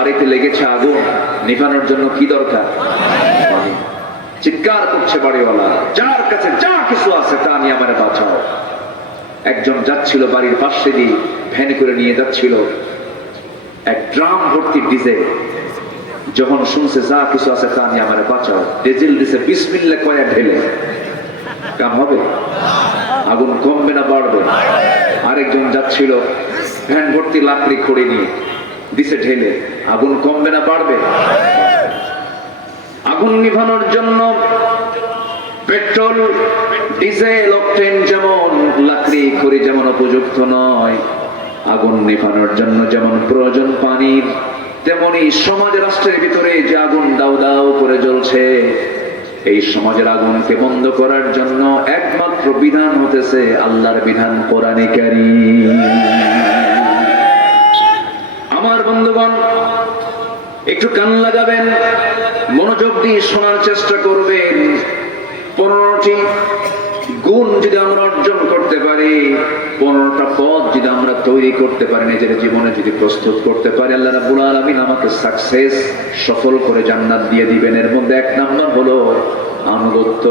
বাড়িতে লেগেছে আগুন, নিভানোর জন্য কি দরকার? পানি। চিৎকার করছে বাড়িওয়ালা, যার কাছে যা কিছু আছে তা নিয়ে আমারে বাঁচাও। একজন যাচ্ছিল বাড়ির পাশে দিয়ে, ভ্যানে করে নিয়ে যাচ্ছিল এক ড্রাম ভর্তি ডিজেল। যখন শুনছে যা কিছু আছে তা নিয়ে আমারে বাঁচাও, ডিজেল দিছে বিসমিল্লাহ কয়া ঢেলে। কাম হবে? আগুন কমবে না বাড়বে? আরেকজন যাচ্ছিল ভ্যান ভর্তি লাকড়ি খড়ি নিয়ে, দিছে ঢেলে। আগুন কমবে না বাড়বে? আগুন নিভানোর জন্য পেট্রোল, ডিজেল, অকটেন যেমন, লাকড়ি খড়ি যেমন উপযুক্ত নয়, আগুন নিভানোর জন্য যেমন প্রয়োজন পানির, তেমনি সমাজ রাষ্ট্রের ভিতরে যে আগুন দাউ দাউ করে জ্বলছে, এই সমাজের আগুনকে বন্ধ করার জন্য একমাত্র বিধান হতেছে আল্লাহর বিধান, কোরআনে কারীম। আমার বন্ধুগণ, একটু কান লাগাবেন, মনোযোগ দিয়ে শোনার চেষ্টা করবেন। 15টি গুণ যদি আমরা অর্জন করতে পারি, 15টা পথ যদি আমরা তৈরি করতে পারি, নিজের জীবনে যদি প্রস্তুত করতে পারি, আল্লাহ রাব্বুল আলামিন আমাকে সাকসেস, সফল করে জান্নাত দিয়ে দিবেন। এর মধ্যে 1 নাম্বার হলো আনুগত্য।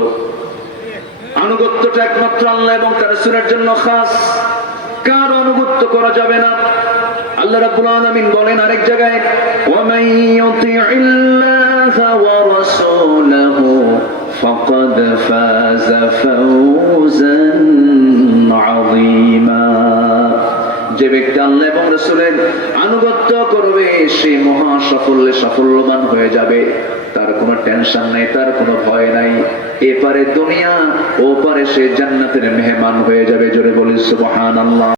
আনুগত্যটা একমাত্র আল্লাহ এবং তার রাসূলের জন্য খাস, কার আনুগত্য করা যাবে না। আল্লাহ রাব্বুল আলামিন বলেন আরেক জায়গায়, ওয়া মান ইউতি'ইল্লাহা ওয়া রাসূলাহু ফাকাদ ফাযা ফাওজান আযীমা। যে ব্যক্তি আল্লাহ এবং রাসূলের আনুগত্য করবে, সে মহা সাফল্যে সাফল্যবান হয়ে যাবে। তার কোনো টেনশন নাই, তার কোনো ভয় নাই। এপারে দুনিয়া, ওপারে সে জান্নাতের মেহমান হয়ে যাবে। জোরে বলি সুবহানাল্লাহ।